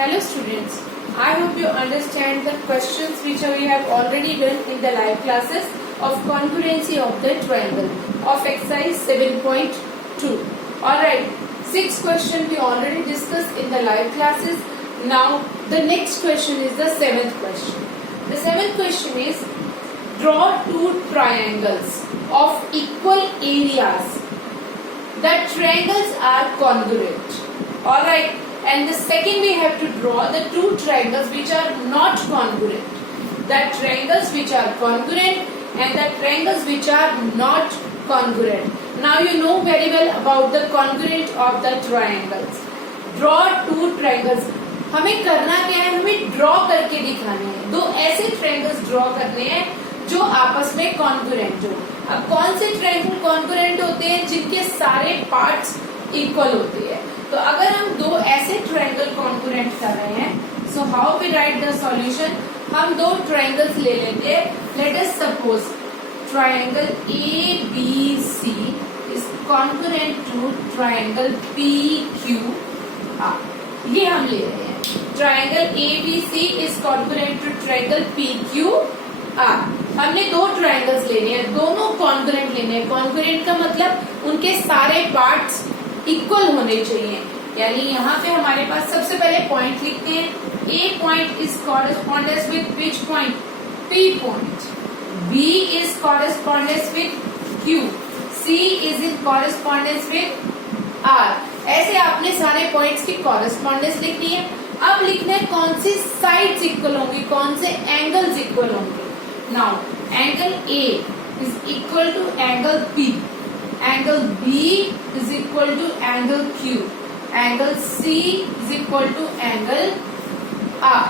Hello students, I hope you understand the questions which we have already done in the live classes of congruency of the triangle of exercise 7.2. Alright, 6 questions we already discussed in the live classes. Now the next question is the 7th question. The 7th question is draw two triangles of equal areas. The triangles are congruent. Alright. And the second we have to draw the two triangles which are not congruent. The triangles which are congruent and the triangles which are not congruent. Now you know very well about the congruent of the triangles. Draw two triangles. हमें करना क्या है? हमें draw करके दिखाने हैं. दो ऐसे ट्रायंगल्स ड्रॉ करने हैं जो आपस में कॉन्ग्रुएंट हो. अब कौन से ट्रायंगल कॉन्ग्रुएंट होते हैं? जिनके सारे पार्ट्स इक्वल होते हैं. तो अगर हम दो ऐसे ट्रायंगल कॉन्ग्रुएंट कर रहे हैं, so how we write the solution? हम दो ट्रायंगल्स ले लेते हैं. Let us suppose triangle A B C is congruent to triangle P Q R. ये हम ले रहे हैं. Triangle A B C is congruent to triangle P Q R. हमने दो ट्रायंगल्स लेने हैं, दोनों कॉन्ग्रुएंट लेने हैं. कॉन्ग्रुएंट का मतलब उनके सारे पार्ट्स इक्वल होने चाहिए. यानी यहाँ पे हमारे पास सबसे पहले पॉइंट लिखते हैं. A point is correspondence with which point? P point. B is correspondence with Q. C is in correspondence with R. ऐसे आपने सारे पॉइंट्स की कॉरेस्पॉन्डेंस लिखनी है. अब लिखना है कौन सी साइड्स इक्वल होंगी, कौन से एंगल्स इक्वल होंगे. Now angle A is equal to angle P. Angle B is equal to angle Q. Angle C is equal to angle R.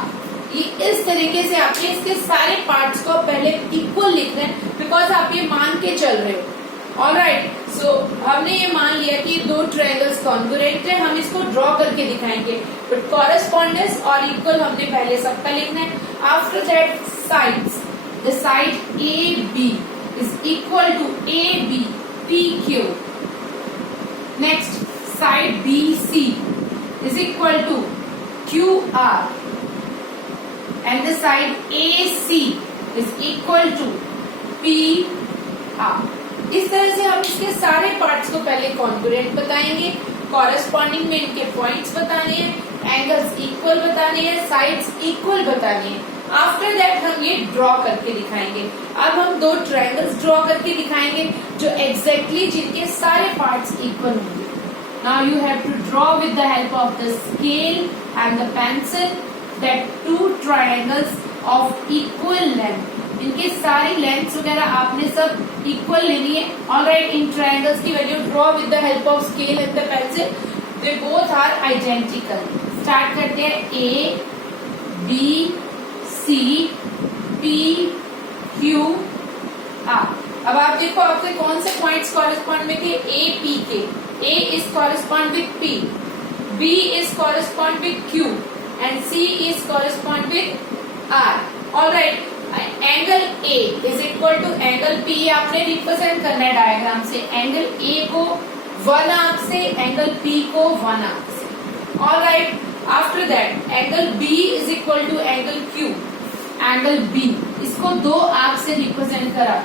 ये इस तरीके से आपने इसके सारे पार्ट्स को पहले इक्वल लिखना है, बिकॉज आप ये मान के चल रहे हो. ऑलराइट, सो हमने ये मान लिया कि दो ट्रायंगल्स कॉन्ग्रुएंट है. हम इसको ड्रॉ करके दिखाएंगे, बट कॉरेस्पॉन्डेंस और इक्वल हमने पहले सबका लिखना है. After that sides, the side A B is equal to A B PQ. Next, side BC is equal to QR and the side AC is equal to PR. इस तरह से हम इसके सारे पार्ट्स को पहले कॉन्ग्रुएंट बताएंगे, कॉरेस्पॉन्डिंग में इनके पॉइंट्स बताने हैं, एंगल्स इक्वल बताने हैं, साइड्स इक्वल बताने हैं. आफ्टर दैट हम ये ड्रॉ करके दिखाएंगे. अब हम दो ट्रायंगल्स ड्रॉ करके दिखाएंगे जो एग्जैक्टली जिनके सारे पार्ट्स इक्वल होंगे. Now you have to draw with the help of the scale and the pencil that two triangles of equal length. इनके सारी लेंथ्स वगैरह आपने सब इक्वल लेनी है. ऑलराइट, इन ट्रायंगल्स की value draw with the help of scale and the pencil. They both are identical. Start करते हैं. A B C P Q R. अब आप देखो आपके कौन से पॉइंट्स कॉरेस्पॉन्ड में थे? A P K. A is correspond with P, B is correspond with Q and C is correspond with R. Alright, angle A is equal to angle P. आपने represent करना है डायग्राम से. Angle A को 1 arc से, angle P को 1 arc से. Alright, after that angle B is equal to angle Q. Angle B इसको 2 arc से रिप्रेजेंट करा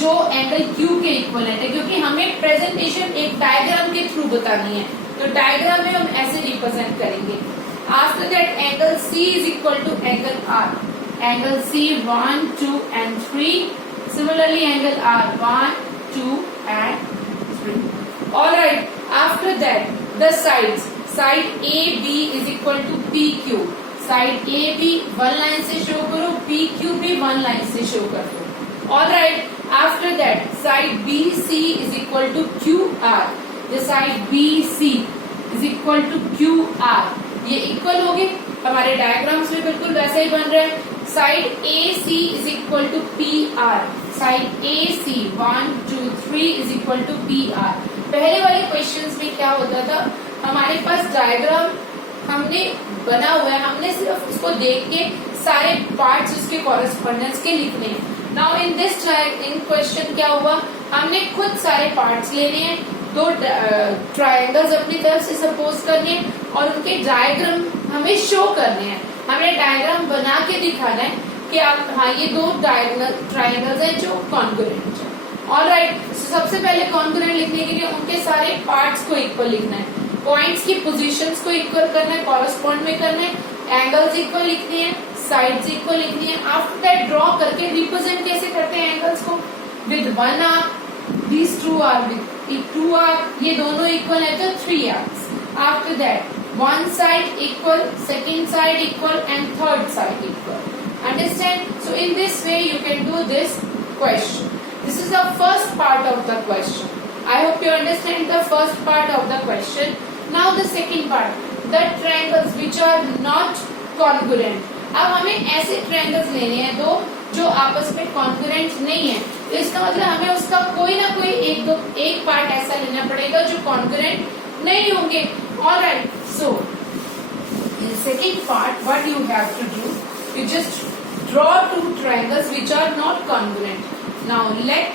जो एंगल क्यू के इक्वलेंट है, क्योंकि हमें प्रेजेंटेशन एक डायग्राम के थ्रू बतानी है, तो डायग्राम में हम ऐसे रिप्रेजेंट करेंगे. After that angle C is equal to angle R. Angle C 1 2 and 3. Similarly angle R 1 2 and 3. Alright, after that the sides. Side A B is equal to P Q. Side A B 1 line से show करो, P Q भी 1 line से show कर दो. Alright, after that side B C is equal to Q R. The side B C is equal to Q R. ये equal हो गए. हमारे डायग्राम्स में बिल्कुल वैसा ही बन रहा है. Side A C is equal to P R. Side A C 1 2 3 is equal to P R. पहले वाले क्वेश्चंस में क्या होता था? हमारे पास डायग्राम हमने बना हुआ है, हमने सिर्फ उसको देख के सारे पार्ट्स उसके कॉरेस्पॉन्डेंस के लिखने हैं. Now in this in question क्या हुआ? हमने खुद सारे पार्ट्स लेने हैं, दो ट्रायंगल्स अपनी तरफ से सपोज करने और उनके डायग्राम हमें शो करने हैं, हमें डायग्राम बना के दिखाना है कि आप हाँ ये दो डायगोनल ट्रायंगल्स हैं जो कॉन्ग्रुएंट है। ऑलराइट, सबसे पहले कॉन्ग्रुएंट लिखने के लिए उनके सारे पार्ट्स को इक्वल लिखना है, पॉइंट्स की पोजीशंस को इक्वल करना है, कॉरेस्पॉन्ड में करना है, एंगल्स इक्वल लिखनी है, साइड्स इक्वल लिखनी है। आफ्टर दैट ड्रॉ करके रिप्रेजेंट कैसे करते हैं एंगल्स को, with 1 arc, these 2 arc, with 2 arc, ये दोनों इक्वल है तो 3 arcs. After that one side equal, second side equal and third side equal. Understand? So in this way you can do this question. This is the first part of the question. I hope you understand the first part of the question. Now the second part, the triangles which are not congruent. अब हमें ऐसे triangles लेने हैं दो जो आपस में congruent नहीं है, तो इसका मतलब हमें उसका कोई ना कोई एक पार्ट ऐसा लेना पड़ेगा जो congruent नहीं होंगे। Alright, so in second part what you have to do, you just draw two triangles which are not congruent. Now let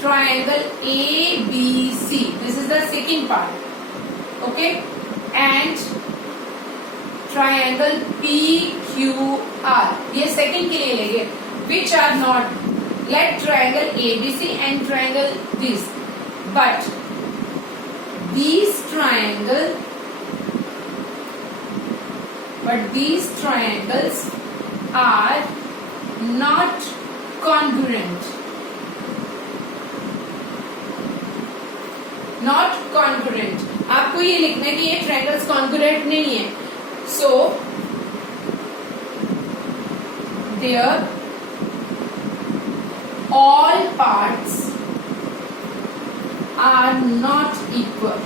triangle ABC, this is the second part, okay, and triangle PQR, ये second के लिए लेंगे, which are not, let triangle ABC and triangle this, but these triangles are not congruent. Not congruent. आपको ये लिखना है कि ये triangles congruent नहीं है. So their all parts are not equal.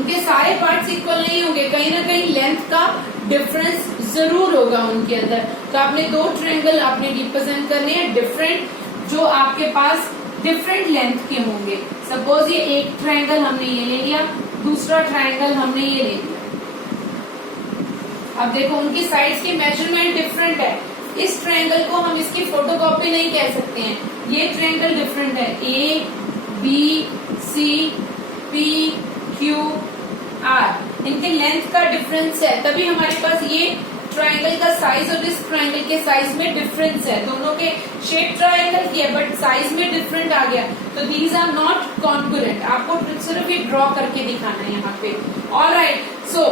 उनके सारे पार्ट्स इक्वल नहीं होंगे, कहीं ना कहीं लेंथ का डिफरेंस जरूर होगा उनके अंदर। तो आपने दो ट्रायंगल आपने रिप्रेजेंट करने हैं डिफरेंट, जो आपके पास डिफरेंट लेंथ के होंगे। सपोज ये एक ट्रायंगल हमने ये ले लिया, दूसरा ट्रायंगल हमने ये ले लिया। अब देखो उनकी साइड्स की मेजरमेंट डिफरेंट है। इस ट्रायंगल को हम इसकी फोटोकॉपी नहीं कह सकते हैं, ये ट्रायंगल डिफरेंट है, A B C P Q R, इनके लेंथ का डिफरेंस है, तभी हमारे पास ये ट्रायंगल का साइज और इस ट्रायंगल के साइज में डिफरेंस है। दोनों के शेप ट्रायंगल की है बट साइज में डिफरेंट आ गया, तो दीज आर नॉट कॉन्ग्रुएंट। आपको सिर्फ ये ड्रॉ करके दिखाना है यहाँ पे। ऑलराइट, सो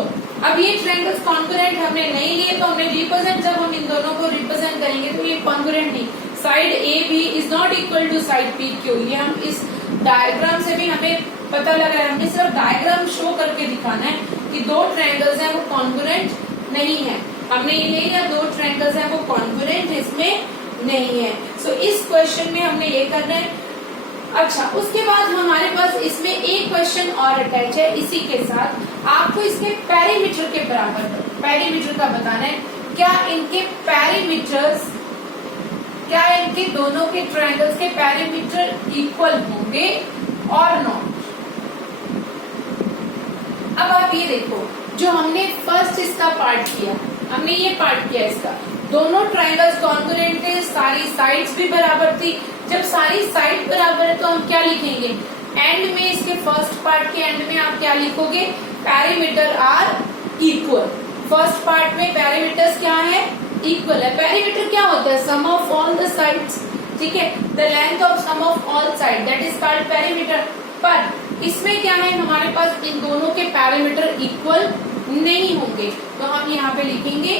अब ये ट्रायंगल्स कॉन्ग्रुएंट हमने नहीं लिए, तो हमने रिप्रेजेंट, जब हम इन दोनों को रिप्रेजेंट करेंगे तो ये कॉन्ग्रुएंट नहीं, side A B is not equal to side P Q. ये हम इस डायग्राम से भी हमें पता लगा है, हमें सिर्फ डायग्राम शो करके दिखाना है कि दो ट्रायंगल्स हैं वो कॉन्ग्रुएंट नहीं है। हमने ये ले लिया दो ट्रायंगल्स हैं वो कॉन्ग्रुएंट इसमें नहीं है। सो इस क्वेश्चन में हमने ये करना है। अच्छा, उसके बाद हमारे पास इसमें एक क्वेश्चन और अटैच है इसी के साथ। आपको इसके पेरीमीटर के बराबर पेरीमीटर का बताना है, क्या इनके पेरीमीटर्स, क्या इनके दोनों के ट्रायंगल्स के पेरीमीटर इक्वल होंगे और नॉट। अब आप ये देखो, जो हमने फर्स्ट इसका पार्ट किया, हमने ये पार्ट किया इसका, दोनों ट्रायंगल्स कॉन्ग्रुएंट थे, सारी साइड्स भी बराबर थी। जब सारी साइड बराबर है तो हम क्या लिखेंगे, एंड में, इसके फर्स्ट पार्ट के एंड में आप क्या लिखोगे, perimeter are equal. First part में पेरीमीटर्स क्या है, इक्वल है। पेरीमीटर क्या होता है, sum of all the sides, ठीक है, the length of sum of all side, that is called perimeter. पर इसमें क्या है, हमारे पास इन दोनों के पेरीमीटर इक्वल नहीं होंगे, तो हम यहाँ पे लिखेंगे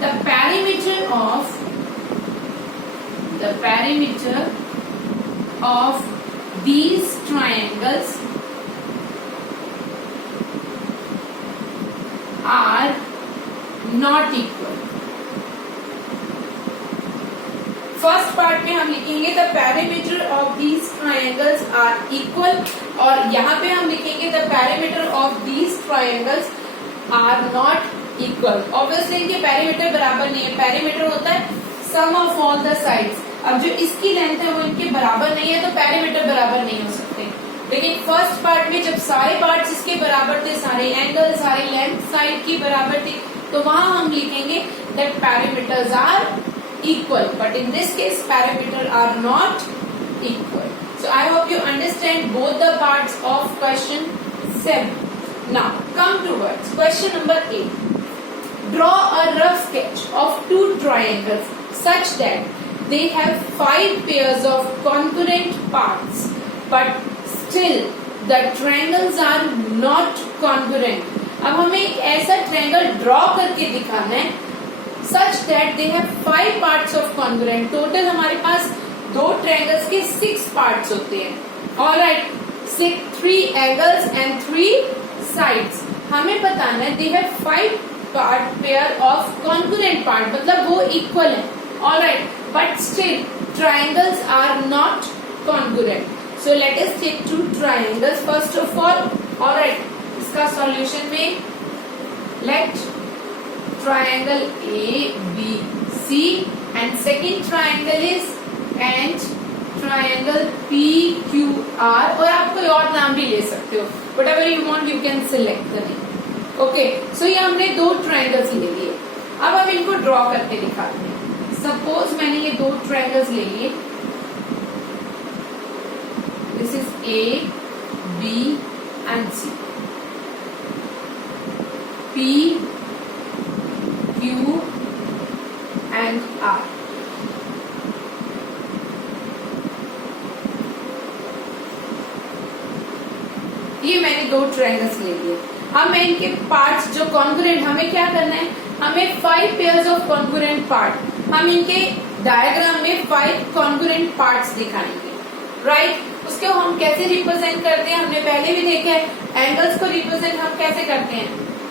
the perimeter of these triangles are not equal। First part में हम लिखेंगे the perimeter of these triangles are equal, और यहाँ पे हम लिखेंगे the perimeter of these triangles are not equal. Obviously इनके पेरीमीटर बराबर नहीं है, पेरीमीटर होता है sum of all the sides. अब जो इसकी लेंथ है वो इनके बराबर नहीं है, तो पेरीमीटर बराबर नहीं हो सकते। लेकिन फर्स्ट पार्ट में जब सारे पार्ट्स इसके बराबर थे, सारे एंगल, सारी लेंथ साइड की बराबर थी, तो वहां हम लिखेंगे that perimeters are equal, but in this case parameter are not equal. So I hope you understand both the parts of question 7. Now come towards question number 8. Draw a rough sketch of two triangles such that they have 5 pairs of congruent parts, but still the triangles are not congruent. अब हमें एक ऐसा triangle draw करके दिखाना है such that they have 5 parts of congruent. Total हमारे पास दो triangles के 6 पार्ट्स होते हैं. Alright, 3 angles and 3 sides. हमें बताना है they have 5 pair of congruent part, मतलब वो equal है. Alright, but still triangles are not congruent. So let us take two triangles first of all. Alright, इसका सॉल्यूशन में let triangle ABC and second triangle is and triangle PQR, और आप कोई और नाम भी ले सकते हो, whatever you want you can select the name. Okay, so ये हमने दो ट्रायंगल्स ले लिए. अब हम इनको ड्रॉ करके दिखाते हैं. सपोज मैंने ये दो ट्रायंगल्स ले लिए. This is A, B and C. P, Q and R. ये मैंने दो ट्रायंगल्स ले लिए. अब मैं इनके पार्ट्स जो कॉन्ग्रुएंट, हमें क्या करना है, हमें 5 पेयर्स ऑफ कॉन्ग्रुएंट पार्ट, हम इनके डायग्राम में 5 कॉन्ग्रुएंट पार्ट्स दिखाएंगे. राइट, उसको हम कैसे रिप्रेजेंट करते हैं हमने पहले भी देखा है. एंगल्स को रिप्रेजेंट हम कैसे करते हैं,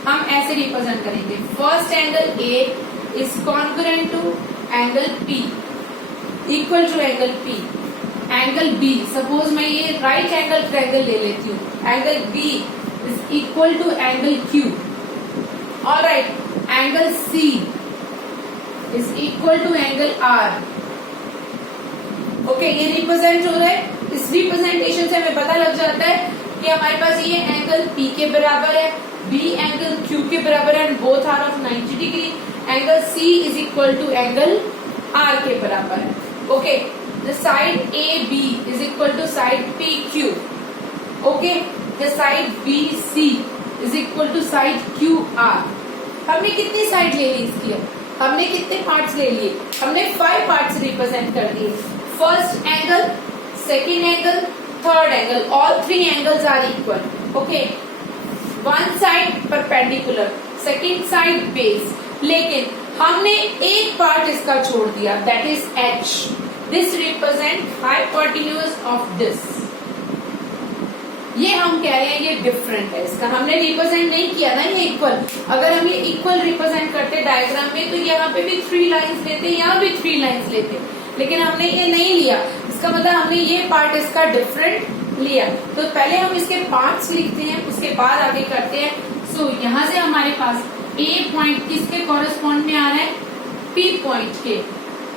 हम ऐसे रिप्रेजेंट करेंगे. First angle A is congruent to angle P, equal to angle P. Angle B, suppose मैं ये राइट एंगल ट्रायंगल ले लेती हूँ. Angle B is equal to angle Q. Alright, angle C is equal to angle R. Okay, ये represent हो रहा है. इस रिप्रेजेंटेशन से हमें पता लग जाता है कि हमारे पास ये एंगल P के बराबर है, B एंगल Q के बराबर है, and both are of 90 degree. Angle C is equal to angle R के बराबर है. Okay, the side AB is equal to side PQ. Okay, the side BC is equal to side QR. हमने कितनी side ले ली इसकी, हमने कितने parts ले लिए, हमने 5 पार्ट्स रिप्रेजेंट कर दिए. First angle, second angle, third angle, all 3 angles are equal. Okay, one side perpendicular, second side base, लेकिन हमने एक पार्ट इसका छोड़ दिया, that is H. This represent hypotenuse of this. ये हम कह रहे हैं ये डिफरेंट है, इसका हमने रिप्रेजेंट नहीं किया ना ये इक्वल. अगर हम ये इक्वल रिप्रेजेंट करते डायग्राम में तो यहाँ पे भी 3 लाइंस लेते, यहाँ भी 3 लाइंस लेते, लेकिन हमने ये नहीं लिया. इसका मतलब हमने ये पार्ट इसका डिफरेंट लिया. तो पहले हम इसके पार्ट्स लिखते हैं, उसके बाद आगे करते हैं. सो यहाँ से हमारे पास A पॉइंट किसके कॉरेस्पॉन्ड में आ रहा है, P पॉइंट के.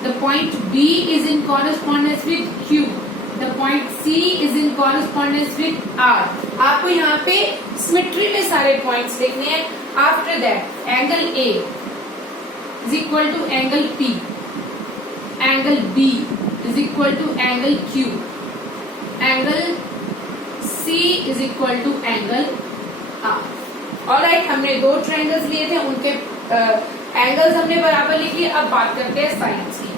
The point B is in correspondence with Q. The point C is in correspondence with R. आपको यहाँ पे सिमेट्री में सारे पॉइंट्स देखने हैं. After that angle A is equal to angle P, angle B is equal to angle Q, angle C is equal to angle R. Alright, हमने दो triangles लिए थे, उनके एंगल्स हमने बराबर लिख लिए. अब बात करते हैं साइड्स की.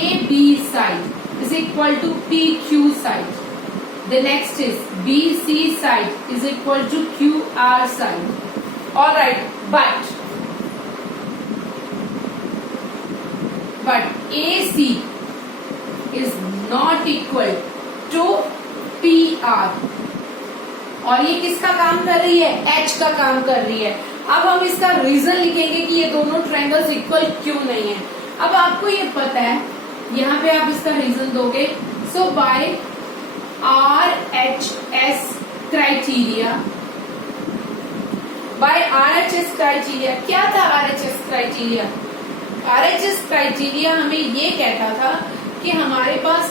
AB side is equal to PQ side. The next is BC side is equal to QR side. Alright, but AC is not equal to PR. और ये किसका काम कर रही है, H का काम कर रही है. अब हम इसका रीजन लिखेंगे कि ये दोनों ट्रायंगल्स इक्वल क्यों नहीं है. अब आपको ये पता है, यहाँ पे आप इसका रीजन दोगे. So by RHS criteria, by RHS criteria, क्या था RHS क्राइटेरिया? RHS क्राइटेरिया हमें ये कहता था कि हमारे पास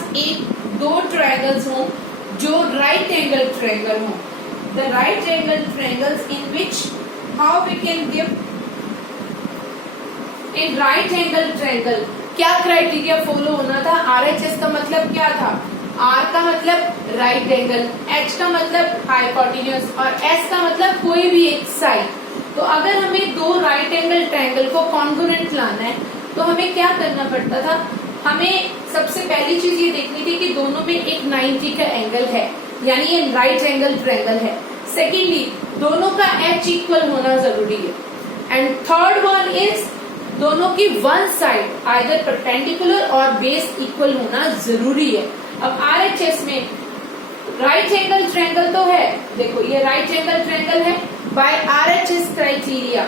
दो ट्रायंगल्स हों जो राइट एंगल ट्रायंगल हों. The right angle triangles in which how we can give in right angle triangle क्या क्राइटेरिया फॉलो होना था. RHS का मतलब क्या था, R का मतलब राइट एंगल, H का मतलब हाइपोटेन्यूज और S का मतलब कोई भी एक साइड। तो अगर हमें दो राइट एंगल ट्रायंगल को कॉन्ग्रुएंट लाना है तो हमें क्या करना पड़ता था, हमें सबसे पहली चीज ये देखनी थी कि दोनों में एक 90 का एंगल है, यानी ये राइट एंगल ट्रायंगल है। सेकेंडली दोनों का H इक्वल होना जरूरी है। एंड थर्ड वन इज दोनों की वन साइड आइदर परपेंडिकुलर और बेस इक्वल होना जरूरी है। अब RHS में राइट एंगल ट्रायंगल तो है, देखो ये राइट एंगल ट्रायंगल है बाय RHS क्राइटेरिया।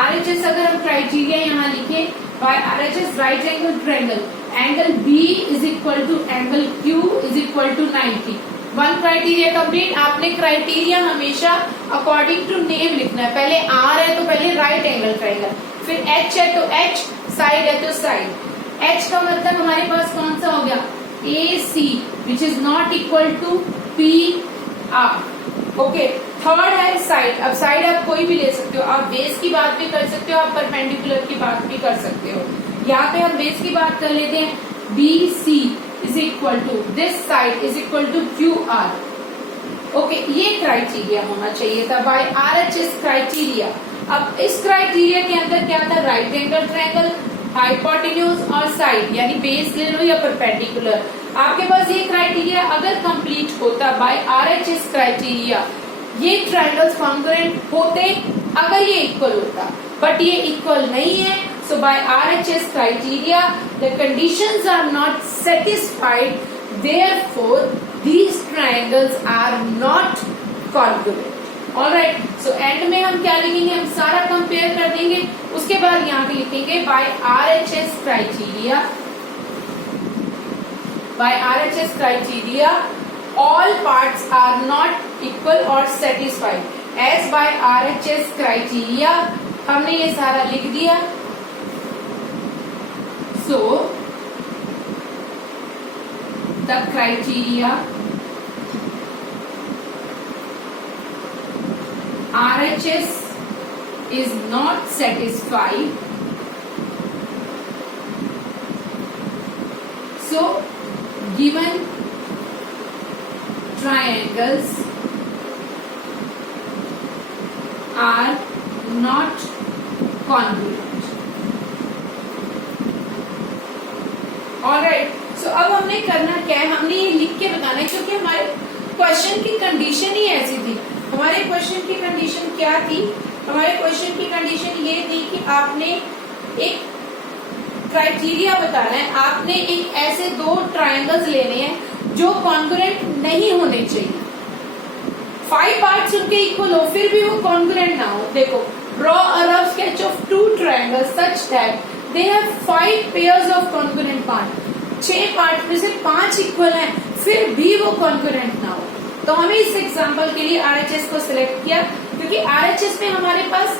RHS अगर हम क्राइटेरिया यहाँ लिखे by RHS right angle triangle, angle B is equal to angle Q is equal to 90। One criteria complete. आपने क्राइटेरिया हमेशा अकॉर्डिंग टू नेम लिखना है। पहले R है तो पहले राइट एंगल ट्रायंगल, फिर H है तो H, साइड है तो साइड। H का मतलब हमारे पास कौन सा हो गया, AC which is not equal to PR। Okay, third है साइड। अब साइड आप कोई भी ले सकते हो, आप बेस की बात भी कर सकते हो, आप परपेंडिकुलर की बात भी कर सकते हो। यहाँ पे हम बेस की बात कर लेते हैं, BC is equal to this side is equal to QR। Okay, ये क्राइटेरिया होना चाहिए था बाय RHS क्राइटेरिया। अब इस क्राइटेरिया के अंदर क्या था, राइट एंगल ट्रायंगल, हाइपोटेन्यूज और साइड, यानी बेस ले लो या परपेंडिकुलर। आपके पास ये क्राइटेरिया अगर कंप्लीट होता बाय RHS क्राइटेरिया, ये ट्रायंगल्स कॉन्ग्रुएंट होते अगर ये इक्वल होता, बट ये इक्वल नहीं है। So by RHS criteria the conditions are not satisfied, therefore these triangles are not congruent. Alright, so end में हम क्या लिखेंगे, हम सारा कंपेयर कर देंगे, उसके बाद यहाँ पे लिखेंगे by RHS criteria, by RHS criteria all parts are not equal or satisfied. As by RHS criteria हमने ये सारा लिख दिया। So the criteria RHS is not satisfied, so given triangles are not congruent. Alright, so अब हमने करना क्या है, हमने ये लिख के बताना है, क्योंकि हमारे क्वेश्चन की कंडीशन ही ऐसी थी। हमारे क्वेश्चन की कंडीशन क्या थी, हमारे क्वेश्चन की कंडीशन ये थी कि आपने एक क्राइटेरिया बताना है, आपने एक ऐसे दो ट्रायंगल्स लेने हैं जो कॉन्ग्रुएंट नहीं होने चाहिए। 5 पार्ट्स उनके इक्वल हो फिर भी वो कॉन्ग्रुएंट ना हो। देखो, draw a rough sketch of 2 triangles such that they have 5 pairs of congruent part. 6 part में से 5 इक्वल हैं फिर भी वो कॉन्ग्रुएंट ना हो। तो हमें इस एग्जांपल के लिए RHS को सिलेक्ट किया, क्योंकि RHS में हमारे पास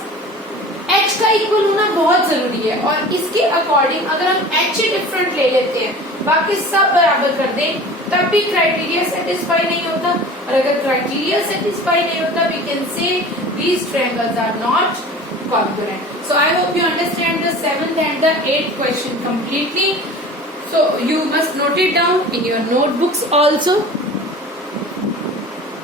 H का इक्वल होना बहुत जरूरी है, और इसके अकॉर्डिंग अगर हम H डिफरेंट ले लेते हैं, बाकी सब बराबर कर दें, तब भी क्राइटेरिया सेटिस्फाई नहीं होता। और अगर क्राइटेरिया सेटिस्फाई नहीं होता, we can say these triangles are not congruent. So I hope you understand the 7th and the 8th question completely. So you must note it down in your notebooks also.